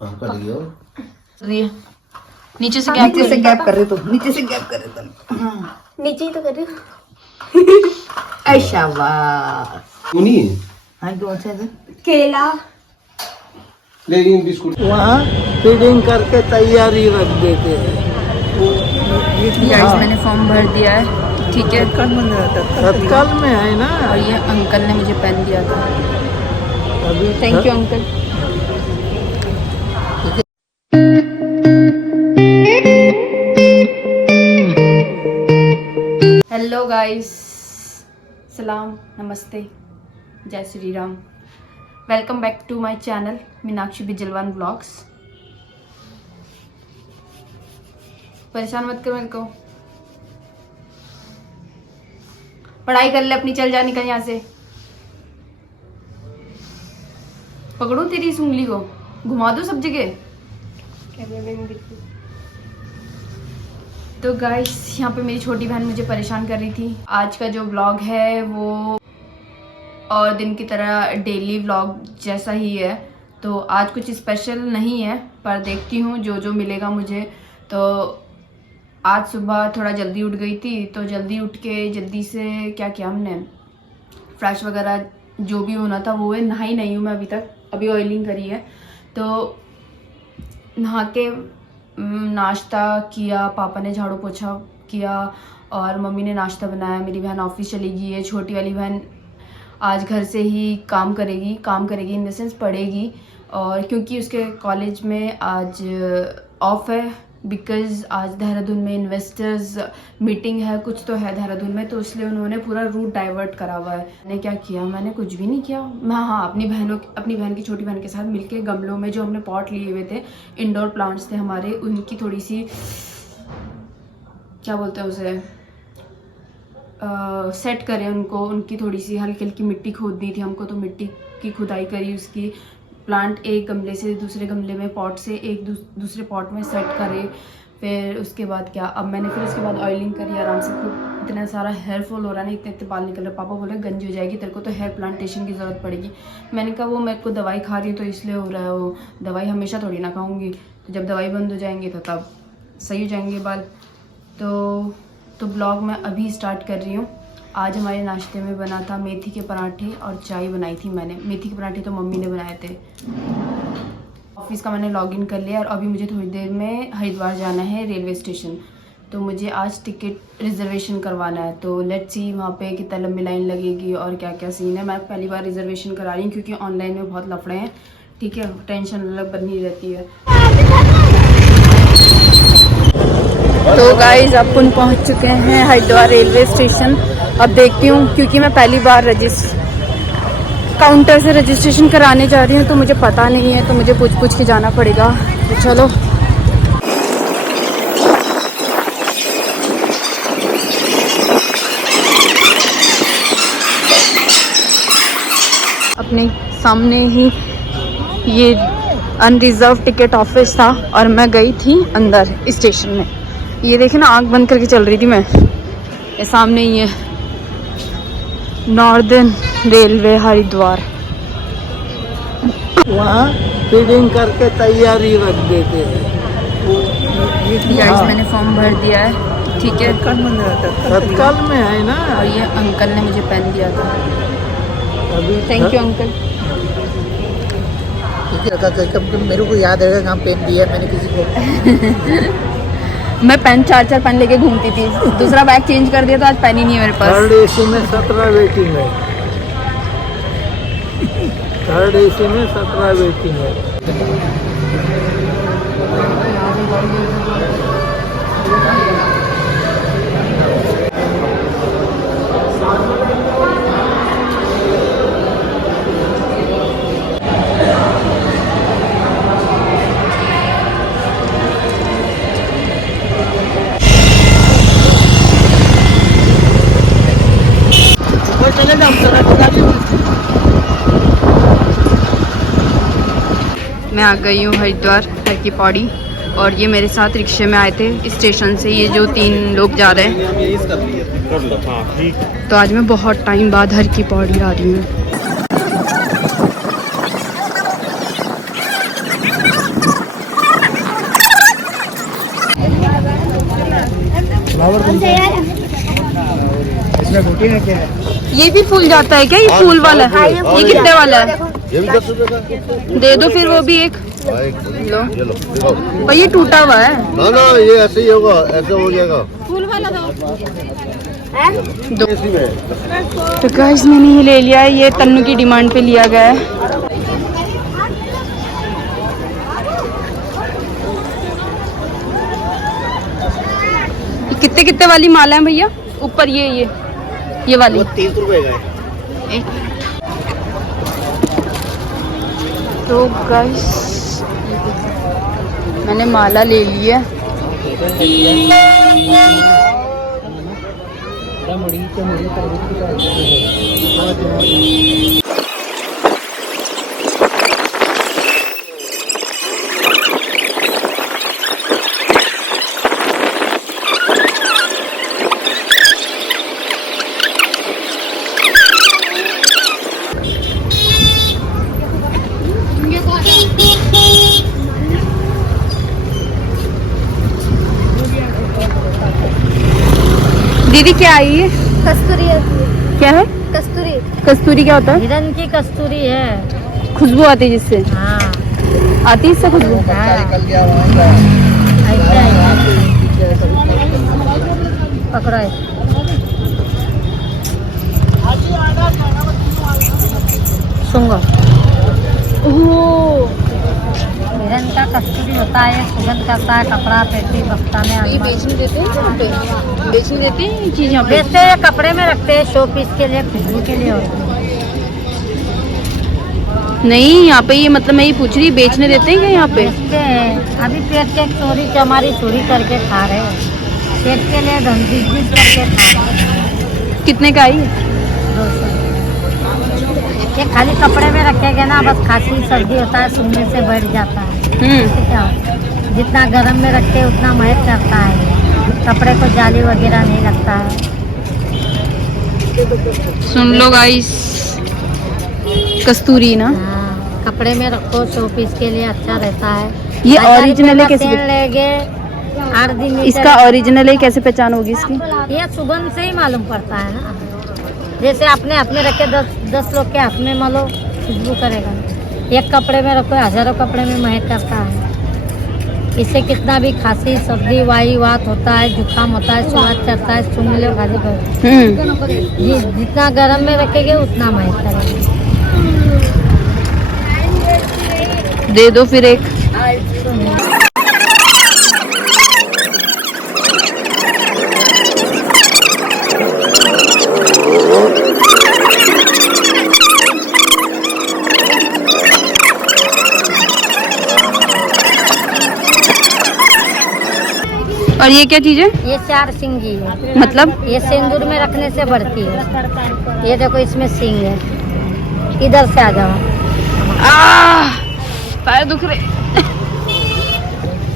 हाँ कर रही हो। नीचे से गैप कर रहे तुम, नीचे से गैप कर रहे तुम। हाँ नीचे ही तो कर रही हूँ। ऐसा वाह। उन्हीं हाँ कौन सा है? केला ले ली बिस्कुट। वहाँ फीडिंग करके तैयारी रख देते हैं। गाइस मैंने फॉर्म भर दिया है, ठीक है। तत्काल में है ना। और ये अंकल ने मुझे पेन दिया था, अभी thank you uncle. Hello guys, सलाम, नमस्ते, Jai Shri Ram. Welcome back to my channel Meenakshi Bijalwan blogs. परेशान मत कर मेरे को, पढ़ाई कर ले अपनी, चल जा निकल यहाँ से। पकड़ूं तेरी इस उंगली को, घुमा दूं सब जगह। तो गाइस यहाँ पे मेरी छोटी बहन मुझे परेशान कर रही थी। आज का जो व्लॉग है वो और दिन की तरह डेली व्लॉग जैसा ही है, तो आज कुछ स्पेशल नहीं है, पर देखती हूँ जो जो मिलेगा मुझे। तो आज सुबह थोड़ा जल्दी उठ गई थी, तो जल्दी उठ के जल्दी से क्या किया हमने, फ्रेश वगैरह जो भी होना था वो है। नहाई नहीं हूँ मैं अभी तक, अभी ऑयलिंग करी है। तो नहा के नाश्ता किया, पापा ने झाड़ू पोछा किया और मम्मी ने नाश्ता बनाया। मेरी बहन ऑफिस चली गई है, छोटी वाली बहन आज घर से ही काम करेगी इन द सेंस पढ़ेगी। और क्योंकि उसके कॉलेज में आज ऑफ है, बिकॉज़ आज देहरादून में इन्वेस्टर्स मीटिंग है, कुछ तो है देहरादून में, तो इसलिए उन्होंने पूरा रूट डाइवर्ट करा हुआ है। मैंने क्या किया, मैंने कुछ भी नहीं किया। मैं हाँ अपनी बहन की छोटी बहन के साथ मिलके गमलों में जो हमने पॉट लिए हुए थे, इंडोर प्लांट्स थे हमारे, उनकी थोड़ी सी क्या बोलते हैं उसे, सेट करें उनको। उनकी थोड़ी सी हल्की हल्की मिट्टी खोदनी थी हमको, तो मिट्टी की खुदाई करी, उसकी प्लांट एक गमले से दूसरे गमले में, पॉट से एक दूसरे पॉट में सेट करे। फिर उसके बाद क्या, अब मैंने फिर उसके बाद ऑयलिंग करी आराम से। खूब इतना सारा हेयर फॉल हो रहा है ना, इतने इतने बाल निकल रहे। पापा बोले गंजी हो जाएगी तेरे को, तो हेयर प्लांटेशन की ज़रूरत पड़ेगी। मैंने कहा वो मेरे को दवाई खा रही हूँ तो इसलिए हो रहा है, वो दवाई हमेशा थोड़ी ना खाऊंगी, तो जब दवाई बंद हो जाएंगी तो तब सही हो जाएंगे बाल। तो ब्लॉग मैं अभी स्टार्ट कर रही हूँ। आज हमारे नाश्ते में बना था मेथी के पराठे और चाय बनाई थी मैंने। मेथी के पराठे तो मम्मी ने बनाए थे। ऑफिस का मैंने लॉगिन कर लिया और अभी मुझे थोड़ी देर में हरिद्वार जाना है रेलवे स्टेशन, तो मुझे आज टिकट रिजर्वेशन करवाना है। तो लेट्स सी वहाँ पे कितना लंबी लाइन लगेगी और क्या क्या सीन है। मैं पहली बार रिजर्वेशन करा रही हूँ क्योंकि ऑनलाइन में बहुत लफड़े हैं, ठीक है, टेंशन अलग बनी रहती है। तो गाइस अपन पहुँच चुके हैं हरिद्वार रेलवे स्टेशन। अब देखती हूँ, क्योंकि मैं पहली बार काउंटर से रजिस्ट्रेशन कराने जा रही हूँ, तो मुझे पता नहीं है, तो मुझे पूछ के जाना पड़ेगा। तो चलो अपने सामने ही ये अनरिजर्व टिकट ऑफिस था और मैं गई थी अंदर स्टेशन में। ये देखे ना, आंख बंद करके चल रही थी मैं। ये सामने ही है नॉर्दर्न रेलवे हरिद्वार। वहाँ फीडिंग करके तैयारी रख देते हैं। गाइस मैंने फॉर्म भर दिया है, ठीक है। तत्काल में है ना। और ये अंकल ने मुझे पेन दिया था, अभी थैंक यू अंकल। मेरे को याद है कहाँ पेन दिया मैंने किसी को। मैं पेन चार पेन लेके घूमती थी, दूसरा बैग चेंज कर दिया तो आज पेन ही नहीं है मेरे पास। थर्ड एसी में 17 वेटिंग है। थर्ड एसी में 17 वेटिंग है। मैं आ गई हूँ हरिद्वार हर की पौड़ी, और ये मेरे साथ रिक्शे में आए थे स्टेशन से, ये जो 3 लोग जा रहे हैं। तो आज मैं बहुत टाइम बाद हर की पौड़ी आ रही हूँ। ये भी फूल जाता है क्या? ये फूल वाला ये कितने वाला है? ये भी 10 रुपए का। दे दो फिर वो भी एक। लो ये लो दिखाओ। पर ये टूटा हुआ है। ना ना ये ऐसे ही होगा, ऐसे हो जाएगा। फूल वाला दो। इसी में तो गाइस मैंने ये ले लिया है, ये तन्नू की डिमांड पे लिया गया है। कितने कितने वाली माला है भैया ऊपर? ये वाली 30 रुपए का है। एक तो गाइस मैंने माला ले ली है। दीदी क्या आई है? कस्तूरी होती है। क्या है? कस्तूरी। कस्तूरी क्या होता है? हिरन की कस्तूरी है। खुशबू आती है जिससे? हाँ आती है इससे खुशबू? पकड़ो सुंगो। हिरन का कस्तूरी होता है, सुगंध करता है, कपड़ा पेटी बस्ता में ये बेचने देते हैं यहाँ पे? बेचने देते हैं ये चीज यहाँ पे? बेचते हैं, कपड़े में रखते हैं, शो पीस के लिए, खुशबू के लिए होता है। नहीं यहाँ पे ये मतलब मैं ये पूछ रही बेचने देते हैं क्या यहाँ पे? बेचते हैं। अभी पेट के चोरी हमारी चोरी करके खा रहे हैं, पेट के लिए धमकी करके खा रहे हैं। कितने का आई? 200। ये खाली कपड़े में रखेंगे ना, बस खांसी सर्दी होता है, सूंघने से बढ़ जाता है। क्या जितना गर्म में रखे उतना महक करता है, कपड़े को जाली वगैरह नहीं लगता है। सुन लो गाइस, कस्तूरी ना? हाँ, कपड़े में रखो, शो पीस के लिए अच्छा रहता है। ये ओरिजिनल है? कैसे लेंगे 8 दिन में इसका ओरिजिनल है? कैसे पहचान होगी इसकी? ये सुगंध से ही मालूम पड़ता है ना। जैसे अपने हाथ में रखे 10 लोग के हाथ में malo खुशबू करेगा। एक कपड़े में रखो, हजारों कपड़े में महक करता है। इससे कितना भी खांसी सर्दी वायु वात होता है, जुकाम होता है, स्वाद चढ़ता है, सूंघ लो खाली करो। जितना गर्म में रखेंगे उतना महक करेगा। दे दो फिर एक। और ये क्या चीज है? ये 4 सिंगी है। मतलब? ये सिंदूर में रखने से बढ़ती है। ये देखो इसमें सिंग है, इधर से आ जाओ। पैर दुख रहे।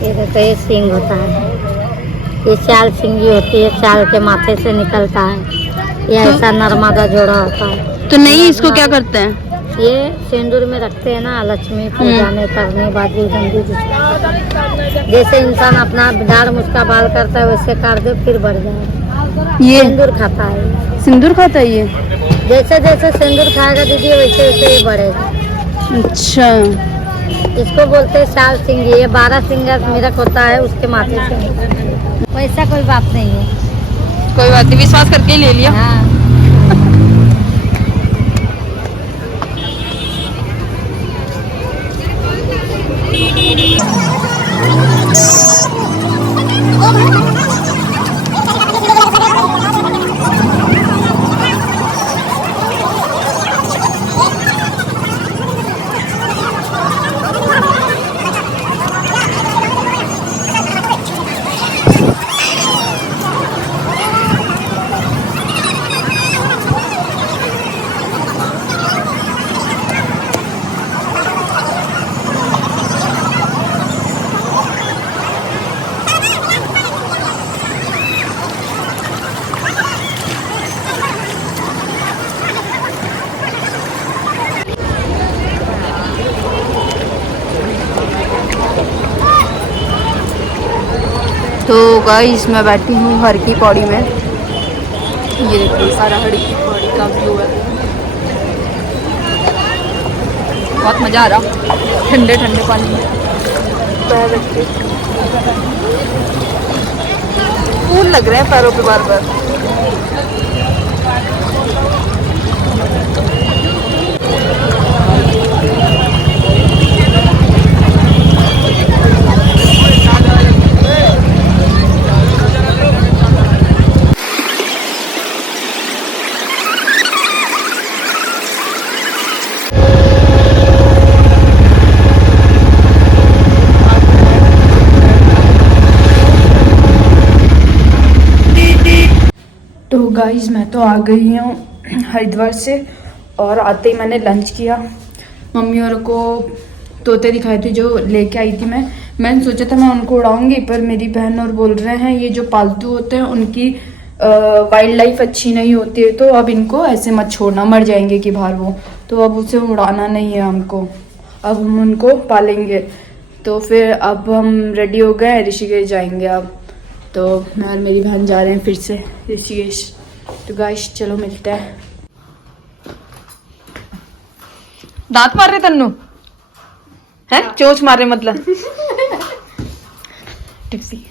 ये देखो ये सिंग होता है, ये 4 सिंगी होती है, 4 के माथे से निकलता है। ये ऐसा नर्मदा जोड़ा होता है। तो नहीं, इसको क्या करते हैं? ये सिंदूर में रखते हैं ना, लक्ष्मी पूजा में करने बाजी गंदी। जैसे इंसान अपना दाढ़ मुझका बाल करता है वैसे काट दो, फिर बढ़ जाएगा। ये सिंदूर खाता है। सिंदूर खाता है ये? जैसे जैसे सिंदूर खाएगा दीदी वैसे वैसे ये बढ़ेगा। अच्छा, इसको बोलते हैं 4 सिंगी। ये 12 सिंगर मिरक होता है उसके माथे से। वैसा कोई बात नहीं है। कोई बात नहीं, विश्वास करके ही ले लिया। हाँ। तो गाइस मैं बैठी हूँ हर की पौड़ी में। ये देखिए सारा हड़ी पहाड़ी का व्यू है, बहुत मज़ा आ रहा ठंडे ठंडे पानी में पैर रख के। फूल लग रहे हैं पैरों पे बार बार। तो गाइस मैं तो आ गई हूँ हरिद्वार से, और आते ही मैंने लंच किया। मम्मी और को तोते दिखाए थे जो लेके आई थी मैंने सोचा था मैं उनको उड़ाऊंगी, पर मेरी बहन और बोल रहे हैं ये जो पालतू होते हैं उनकी वाइल्ड लाइफ अच्छी नहीं होती है, तो अब इनको ऐसे मत छोड़ना, मर जाएंगे कि बाहर वो, तो अब उसे उड़ाना नहीं है हमको, अब हम उनको पालेंगे। तो फिर अब हम रेडी हो गए, ऋषिकेश जाएंगे अब। तो मैं और मेरी बहन जा रहे हैं फिर से ऋषिकेश। तो गाइस चलो मिलते हैं। दांत मार रहे तन्नू है, चोंच मार रहे मतलब टिप्सी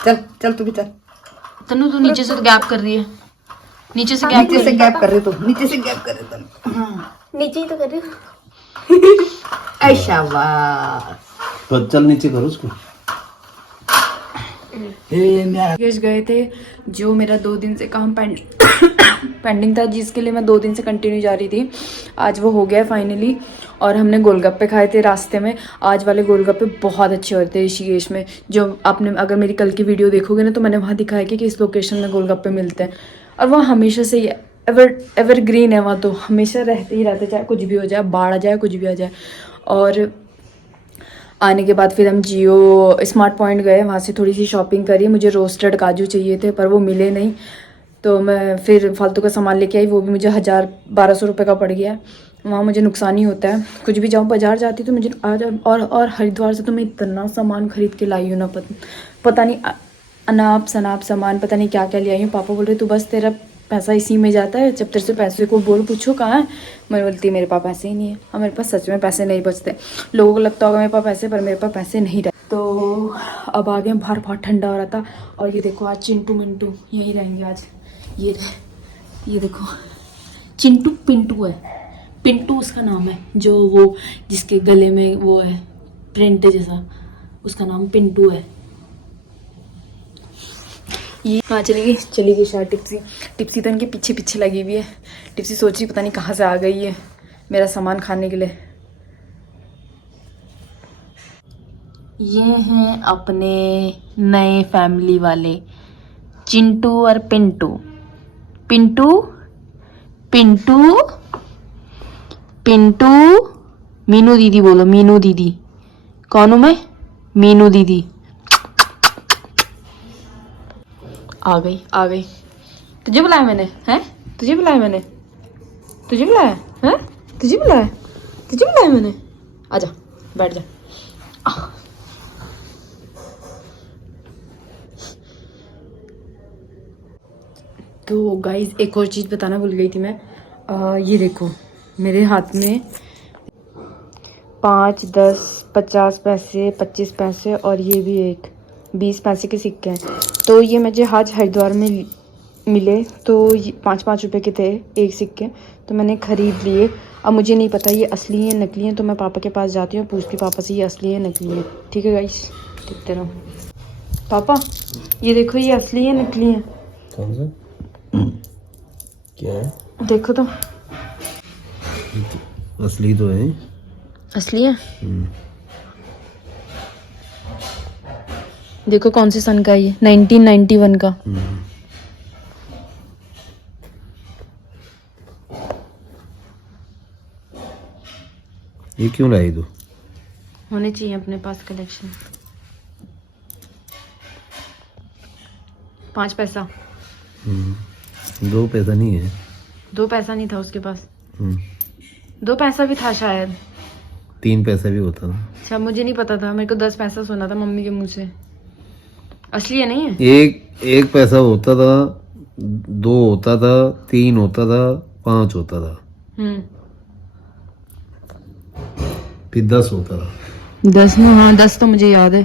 चल चल तू भी चल। तन्नू तू नीचे से गैप कर रही है, नीचे से गैप नीचे से गैप कर रहे तू, नीचे से गैप कर रहे तू। हाँ नीचे ही तो कर रही हूँ। ऐसा वाह, तो चल नीचे करो उसको। ऋषिकेश गए थे, जो मेरा 2 दिन से काम पेंडिंग था, जिसके लिए मैं 2 दिन से कंटिन्यू जा रही थी, आज वो हो गया फाइनली। और हमने गोलगप्पे खाए थे रास्ते में। आज वाले गोलगप्पे बहुत अच्छे होते हैं ऋषिकेश में, जो आपने अगर मेरी कल की वीडियो देखोगे ना तो मैंने वहाँ दिखाया कि इस लोकेशन में गोलगप्पे मिलते हैं, और वहाँ हमेशा से ही एवर ग्रीन है, वहाँ तो हमेशा रहते ही रहते, चाहे कुछ भी हो जाए, बाढ़ आ जाए, कुछ भी आ जाए। और आने के बाद फिर हम जियो स्मार्ट पॉइंट गए, वहाँ से थोड़ी सी शॉपिंग करी। मुझे रोस्टेड काजू चाहिए थे पर वो मिले नहीं, तो मैं फिर फालतू का सामान लेके आई, वो भी मुझे 1000-1200 रुपये का पड़ गया। वहाँ मुझे नुकसान ही होता है, कुछ भी जाऊँ बाजार जाती तो मुझे आज। और हरिद्वार से तो मैं इतना सामान खरीद के लाई हूँ ना, पता नहीं अनाप शनाप सामान, पता नहीं क्या क्या ले आई हूँ। पापा बोल रहे तू बस तेरा पैसा इसी में जाता है, जब तेरे से पैसे को बोल पूछो कहाँ है, मैं बोलती मेरे पास पैसे ही नहीं है। और मेरे पास सच में पैसे नहीं बचते, लोगों को लगता होगा मेरे पास पैसे, पर मेरे पास पैसे नहीं रहे। तो अब आ गए, बाहर बहुत ठंडा हो रहा था। और ये देखो आज चिंटू मिंटू यहीं रहेंगे आज। ये देखो चिंटू पिंटू है, पिंटू उसका नाम है, जो वो जिसके गले में वो है प्रिंट जैसा, उसका नाम पिंटू है। ये कहाँ चली गई शायद टिप्सी तो इनके पीछे पीछे लगी हुई है। टिप्सी सोच रही पता नहीं कहाँ से आ गई है मेरा सामान खाने के लिए। ये हैं अपने नए फैमिली वाले चिंटू और पिंटू। पिंटू पिंटू पिंटू मीनू दीदी बोलो, मीनू दीदी। कौन हूँ मैं? मीनू दीदी। आ गई। तुझे बुलाया मैंने, हैं? तुझे बुलाया मैंने, तुझे बुलाया, हैं? तुझे बुलाया मैंने। आजा बैठ जा। तो गाइस एक और चीज़ बताना भूल गई थी मैं। ये देखो मेरे हाथ में 5, 10, 50 पैसे, 25 पैसे और ये भी एक 20 पैसे के सिक्के हैं। तो ये मुझे आज हरिद्वार में मिले, तो ये 5-5 रुपए के थे एक सिक्के, तो मैंने ख़रीद लिए। अब मुझे नहीं पता ये असली हैं नकली हैं, तो मैं पापा के पास जाती हूँ, पूछती पापा से ये असली है नकली है। ठीक है गाइस, देखते रहो। पापा ये देखो ये असली है नकली है? कौन सा? क्या है? देखो तो। असली तो है। असली है? देखो कौन से सन का है ये, 1991 का। ये क्यों लाई तू? होने चाहिए अपने पास कलेक्शन। 5 पैसा, 2 पैसा नहीं है। 2 पैसा नहीं था उसके पास। 2 हम्म, पैसा भी था शायद। 3 पैसा भी होता था। अच्छा, मुझे नहीं पता था, मेरे को 10 पैसा सुना था मम्मी के मुंह से। असली है नहीं है? एक पैसा होता था, 2 होता था, 3 होता था, 5 होता था, फिर 10 होता था, 10 में, हाँ 10 तो मुझे याद है।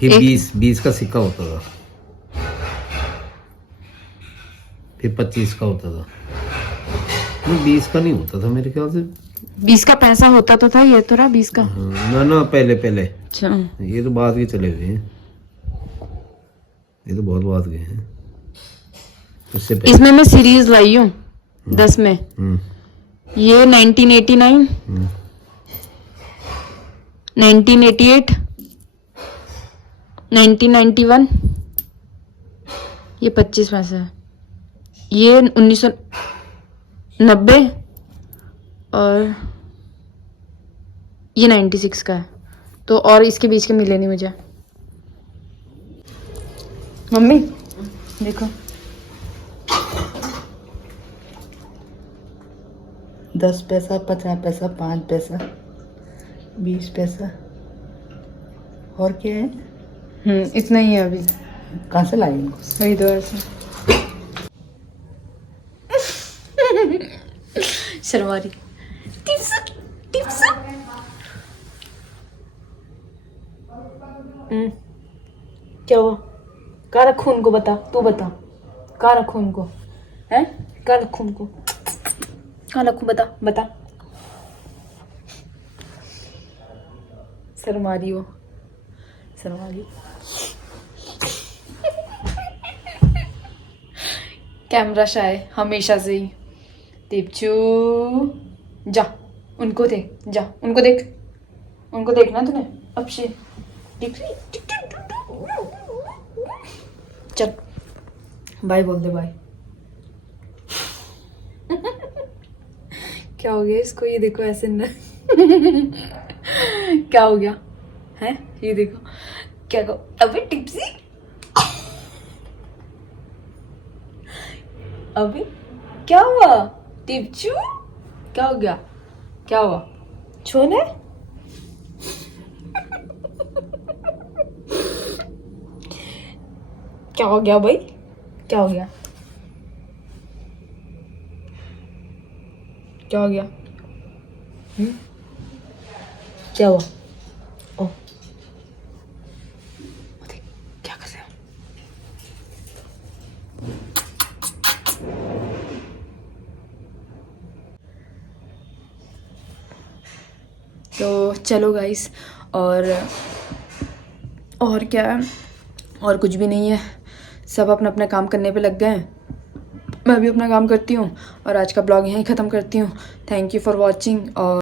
फिर 20 का सिक्का होता था, फिर 25 का होता था। 20 का नहीं होता था मेरे ख्याल से। 20 का पैसा होता तो था, ये तो रहा 20 का। हाँ, ना पहले अच्छा, ये तो बाद के चले हुए हैं, ये तो बहुत बाद गए हैं। उससे पहले इसमें मैं सीरीज लाई हूँ 10 में। हम्म, ये 1989, 1988, 1991, ये 25 पैसे है। ये 1990 और ये 96 का है। तो और इसके बीच के मिले नहीं मुझे। मम्मी देखो, 10 पैसा, 50 पैसा, 5 पैसा, 20 पैसा, और क्या है? इतना ही है अभी। कहाँ से लाए इनको? हरिद्वार से। शर्मारी टिप्स टिप्स। क्या हुआ? कहाँ रखूं उनको? बता, तू बता, कहाँ रखूं उनको? हैं, कहाँ रखूं उनको? कहाँ रखूं? बता बता। शर्मारी हो, शर्मारी। कैमरा शाय हमेशा से ही। दीपचू जा, उनको देख, जा उनको देख, उनको देखना तूने अब से। चल बाय बोल दे, बाय। क्या हो गया इसको? ये देखो ऐसे न क्या हो गया है? ये देखो क्या कहो, अबे टिप्सी, अबे क्या हुआ? टिप्चू क्या हो गया? क्या हुआ? छोने क्या हो गया भाई? क्या हो गया? क्या हो गया? क्या हुआ? ओ देख, क्या कर रहे हो? तो चलो गाइस, और क्या है, और कुछ भी नहीं है। सब अपना अपना काम करने पे लग गए हैं। मैं भी अपना काम करती हूँ और आज का ब्लॉग यहीं ख़त्म करती हूँ। Thank you for watching. और